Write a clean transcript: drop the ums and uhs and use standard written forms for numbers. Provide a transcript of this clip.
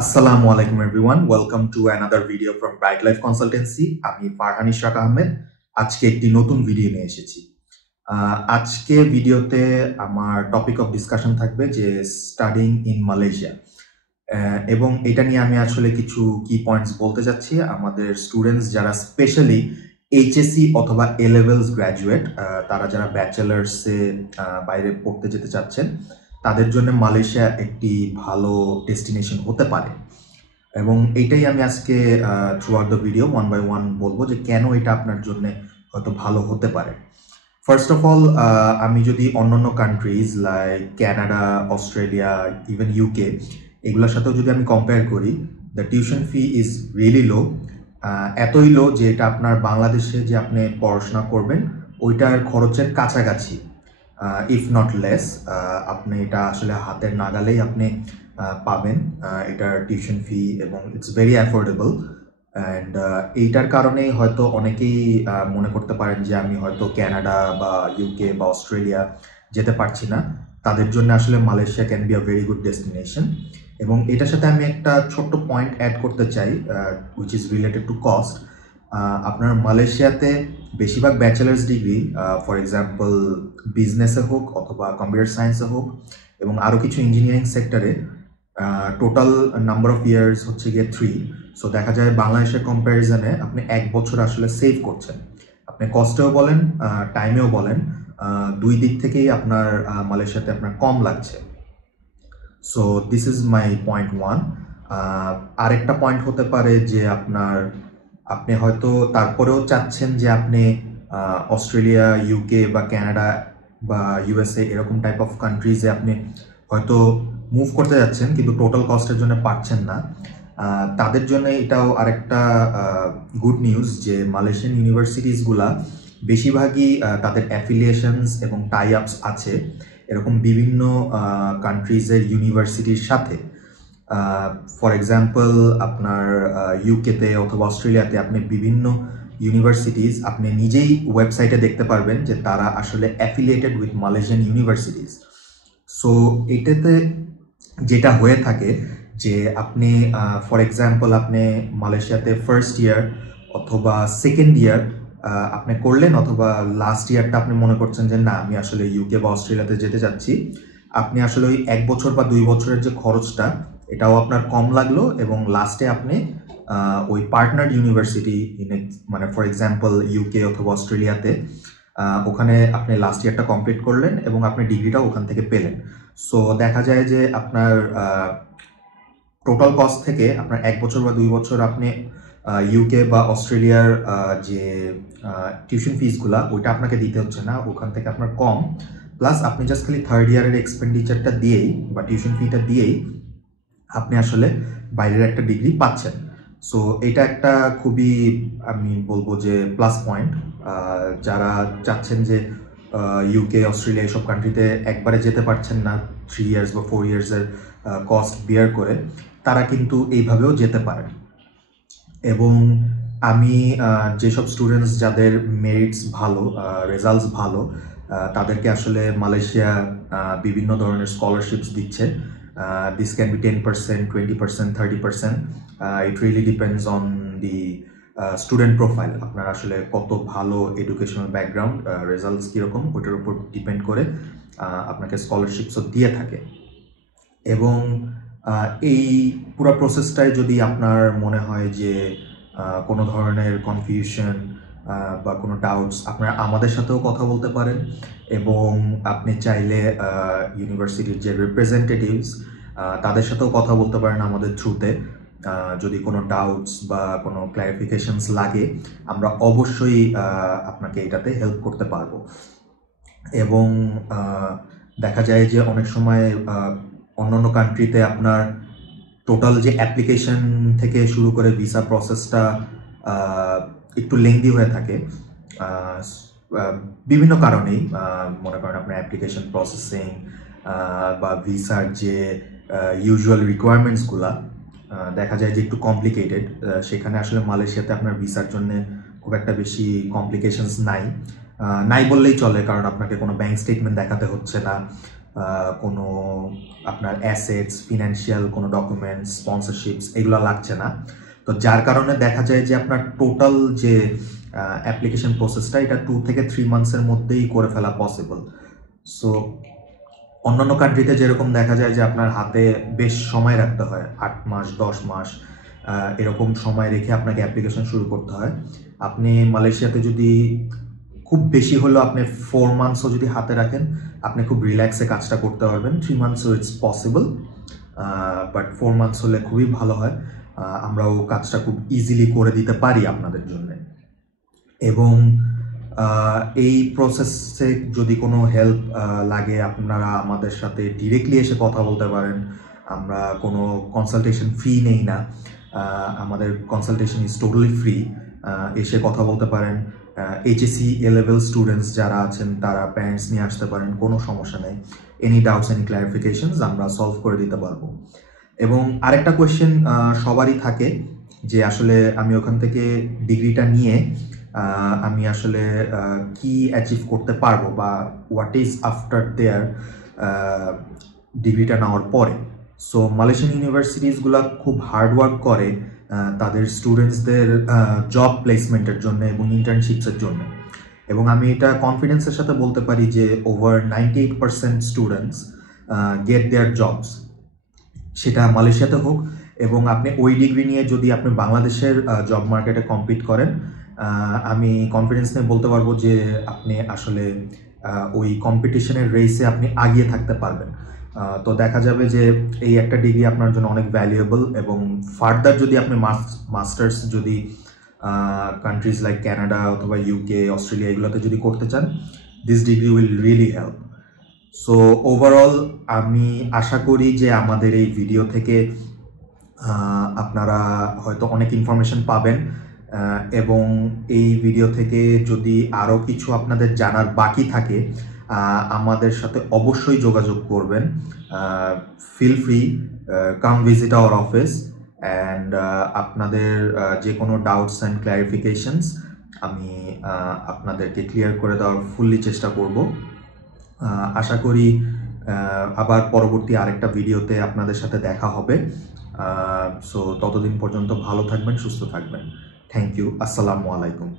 আসসালামু আলাইকুম everyone, welcome to another video from bright life consultancy. আমি ফারহান ইশরাক আহমেদ আজকে একটি নতুন ভিডিও নিয়ে এসেছি। আজকে ভিডিওতে আমার টপিক অফ ডিসকাশন থাকবে যে স্টাডিং ইন মালয়েশিয়া, এবং এটা নিয়ে আমি আসলে কিছু কি পয়েন্টস বলতে যাচ্ছি আমাদের স্টুডেন্টস যারা স্পেশালি এইচএসসি অথবা এ লেভেলস গ্র্যাজুয়েট, তারা যারা ব্যাচেলার্সে বাইরে পড়তে যেতে চাচ্ছেন, তাদের জন্য মালয়েশিয়া একটি ভালো ডেস্টিনেশন হতে পারে। এবং এইটাই আমি আজকে throughout the video one by one বলবো যে কেন এটা আপনার জন্য হয়তো ভালো হতে পারে। ফার্স্ট অফ অল, আমি যদি অন্যান্য countries like Canada, Australia, even UK এগুলোর সাথেও যদি আমি কম্পেয়ার করি, the tuition fee is really low. এতই লো যে এটা আপনার বাংলাদেশে যে আপনি পড়াশোনা করবেন ওইটার খরচের কাছাকাছি, ইফ নট লেস। আপনি এটা আসলে হাতের নাগালেই আপনি পাবেন এটার টিউশন ফি, এবং ইটস ভেরি অ্যাফোর্ডেবল। অ্যান্ড এইটার কারণেই হয়তো অনেকেই মনে করতে পারেন যে আমি হয়তো ক্যানাডা বা ইউকে বা অস্ট্রেলিয়া যেতে পারছি না, তাদের জন্য আসলে Malaysia can be a very good destination. এবং এটার সাথে আমি একটা ছোট্ট পয়েন্ট অ্যাড করতে চাই, which is related to cost. আপনার মালয়েশিয়াতে বেশিরভাগ ব্যাচেলার্স ডিগ্রি, ফর এক্সাম্পল বিজনেসে হোক অথবা কম্পিউটার সায়েন্সে হোক এবং আরও কিছু ইঞ্জিনিয়ারিং সেক্টরে, টোটাল নাম্বার অফ ইয়ার্স হচ্ছে গিয়ে 3। সো দেখা যায় বাংলাদেশের কম্প্যারিজনে আপনি 1 বছর আসলে সেভ করছেন। আপনি কস্টেও বলেন, টাইমেও বলেন, দুই দিক থেকেই আপনার মালয়েশিয়াতে আপনার কম লাগছে। So this is my point one. আরেকটা পয়েন্ট হতে পারে যে আপনি হয়তো তারপরেও চাচ্ছেন যে আপনি অস্ট্রেলিয়া, ইউকে বা ক্যানাডা বা ইউএসএ এরকম টাইপ অফ কান্ট্রিজে আপনি হয়তো মুভ করতে যাচ্ছেন, কিন্তু টোটাল কস্টের জন্য পারছেন না। তাদের জন্য এটাও আরেকটা গুড নিউজ যে মালয়েশিয়ান ইউনিভার্সিটিসগুলা বেশিরভাগই তাদের অ্যাফিলিয়েশনস এবং টাই আপস আছে এরকম বিভিন্ন কান্ট্রিজের ইউনিভার্সিটির সাথে। ফর এক্সাম্পল, আপনার ইউকেতে অথবা অস্ট্রেলিয়াতে আপনি বিভিন্ন ইউনিভার্সিটিস আপনি নিজেই ওয়েবসাইটে দেখতে পারবেন যে তারা আসলে affiliated with Malaysian universities. So এটাতে যেটা হয়ে থাকে যে আপনি ফর এক্সাম্পল আপনি মালয়েশিয়াতে ফার্স্ট ইয়ার অথবা সেকেন্ড ইয়ার আপনি করলেন, অথবা লাস্ট ইয়ারটা আপনি মনে করছেন যে না আমি আসলে ইউকে বা অস্ট্রেলিয়াতে যেতে চাচ্ছি, আপনি আসলে ওই 1 বছর বা 2 বছরের যে খরচটা এটাও আপনার কম লাগলো, এবং লাস্টে আপনি ওই পার্টনার ইউনিভার্সিটি মানে ফর এক্সাম্পল ইউকে অথবা অস্ট্রেলিয়াতে ওখানে আপনি লাস্ট ইয়ারটা কমপ্লিট করলেন এবং আপনি ডিগ্রিটাও ওখান থেকে পেলেন। সো দেখা যায় যে আপনার টোটাল কস্ট থেকে আপনার 1 বছর বা 2 বছর আপনি ইউকে বা অস্ট্রেলিয়ার যে টিউশন ফিসগুলা ওইটা আপনাকে দিতে হচ্ছে না, ওখান থেকে আপনার কম। প্লাস আপনি জাস্ট খালি থার্ড ইয়ারের এক্সপেন্ডিচারটা দিয়েই বা টিউশন ফিটা দিয়েই আপনি আসলে বাইরের একটা ডিগ্রি পাচ্ছেন। সো এটা একটা খুবই আমি বলবো যে প্লাস পয়েন্ট। যারা চাচ্ছেন যে ইউকে, অস্ট্রেলিয়া এসব কান্ট্রিতে একবারে যেতে পারছেন না 3 ইয়ার্স বা 4 ইয়ার্সের কস্ট বিয়ার করে, তারা কিন্তু এইভাবেও যেতে পারেন। এবং আমি যেসব স্টুডেন্টস যাদের মেরিটস ভালো, রেজাল্টস ভালো, তাদেরকে আসলে মালয়েশিয়া বিভিন্ন ধরনের স্কলারশিপস দিচ্ছে। This can be 10%, 20%, 30%। It really depends on the student profile. আপনার আসলে কত ভালো এডুকেশনাল ব্যাকগ্রাউন্ড, রেজাল্টস কীরকম, ওটার উপর ডিপেন্ড করে আপনাকে স্কলারশিপসও দিয়ে থাকে। এবং এই পুরো প্রসেসটাই যদি আপনার মনে হয় যে কোনো ধরনের কনফিউশন বা কোনো ডাউটস, আপনারা আমাদের সাথেও কথা বলতে পারেন, এবং আপনি চাইলে ইউনিভার্সিটির যে রিপ্রেজেন্টেটিভস তাদের সাথেও কথা বলতে পারেন আমাদের থ্রুতে। যদি কোনো ডাউটস বা কোনো ক্ল্যারিফিকেশনস লাগে, আমরা অবশ্যই আপনাকে এটাতে হেল্প করতে পারবো। এবং দেখা যায় যে অনেক সময় অন্যান্য কান্ট্রিতে আপনার টোটাল যে অ্যাপ্লিকেশন থেকে শুরু করে ভিসা প্রসেসটা একটু লেংদি হয়ে থাকে বিভিন্ন কারণেই। মনে করেন আপনার অ্যাপ্লিকেশন প্রসেসিং বা ভিসার যে ইউজুয়াল রিকোয়ারমেন্টসগুলা দেখা যায় যে একটু কমপ্লিকেটেড। সেখানে আসলে মালয়েশিয়াতে আপনার ভিসার জন্য খুব একটা বেশি কমপ্লিকেশনস নাই বললেই চলে, কারণ আপনাকে কোনো ব্যাংক স্টেটমেন্ট দেখাতে হচ্ছে না, কোনো আপনার অ্যাসেটস, ফিনান্সিয়াল কোনো ডকুমেন্টস, স্পন্সরশিপস এগুলো লাগছে না। তো যার কারণে দেখা যায় যে আপনার টোটাল যে অ্যাপ্লিকেশন প্রসেসটা এটা 2 থেকে 3 মান্থসের মধ্যেই করে ফেলা পসিবল। সো অন্যান্য কান্ট্রিতে যেরকম দেখা যায় যে আপনার হাতে বেশ সময় রাখতে হয়, 8 মাস 10 মাস এরকম সময় রেখে আপনাকে অ্যাপ্লিকেশন শুরু করতে হয়। আপনি মালয়েশিয়াতে যদি খুব বেশি হলেও আপনি 4 মান্থসও যদি হাতে রাখেন, আপনি খুব রিল্যাক্সে কাজটা করতে পারবেন। 3 মান্থসও ইটস পসিবল, বাট 4 মান্থস হলে খুবই ভালো হয়। আমরাও কাজটা খুব ইজিলি করে দিতে পারি আপনাদের জন্য। এবং এই প্রসেসে যদি কোনো হেল্প লাগে আপনারা আমাদের সাথে ডিরেক্টলি এসে কথা বলতে পারেন। আমরা কোনো কনসালটেশন ফি নেই না, আমাদের কনসালটেশন ইজ টোটালি ফ্রি। এসে কথা বলতে পারেন। এইচএসসি এ লেভেল স্টুডেন্টস যারা আছেন তারা প্যারেন্টস নিয়ে আসতে পারেন, কোনো সমস্যা নেই। এনি ডাউটস, এনি ক্লারিফিকেশনস আমরা সলভ করে দিতে পারবো। এবং আরেকটা কোয়েশ্চেন সবারই থাকে যে আসলে আমি ওখান থেকে ডিগ্রিটা নিয়ে আমি আসলে কি অ্যাচিভ করতে পারবো, বা হোয়াট ইজ আফটার দেয়ার ডিগ্রিটা নেওয়ার পরে। সো মালয়েশিয়ান ইউনিভার্সিটিসগুলো খুব হার্ড ওয়ার্ক করে তাদের স্টুডেন্টসদের জব প্লেসমেন্টের জন্য এবং ইন্টার্নশিপসের জন্য। এবং আমি এটা কনফিডেন্সের সাথে বলতে পারি যে ওভার 98% স্টুডেন্টস গেট দেয়ার জবস, সেটা মালয়েশিয়াতে হোক। এবং আপনি ওই ডিগ্রি নিয়ে যদি আপনি বাংলাদেশের জব মার্কেটে কম্পিট করেন, আমি কনফিডেন্স নিয়ে বলতে পারবো যে আপনি আসলে ওই কম্পিটিশনের রেসে আপনি আগিয়ে থাকতে পারবেন। তো দেখা যাবে যে এই একটা ডিগ্রি আপনার জন্য অনেক ভ্যালুয়েবল। এবং ফার্দার যদি আপনি মাস্টার্স যদি কান্ট্রিজ লাইক ক্যানাডা অথবা ইউকে, অস্ট্রেলিয়া এগুলোতে যদি করতে চান, this degree will really help. So overall আমি আশা করি যে আমাদের এই ভিডিও থেকে আপনারা হয়তো অনেক ইনফরমেশন পাবেন। এবং এই ভিডিও থেকে যদি আরও কিছু আপনাদের জানার বাকি থাকে, আমাদের সাথে অবশ্যই যোগাযোগ করবেন। Feel free, come visit our office, and আপনাদের যে কোনো ডাউটস অ্যান্ড ক্ল্যারিফিকেশনস আমি আপনাদেরকে ক্লিয়ার করে দেওয়ার ফুললি চেষ্টা করব। আশা করি আবার পরবর্তী আরেকটা ভিডিওতে আপনাদের সাথে দেখা হবে। সো ততদিন পর্যন্ত ভালো থাকবেন, সুস্থ থাকবেন। Thank you. আসসালামু আলাইকুম।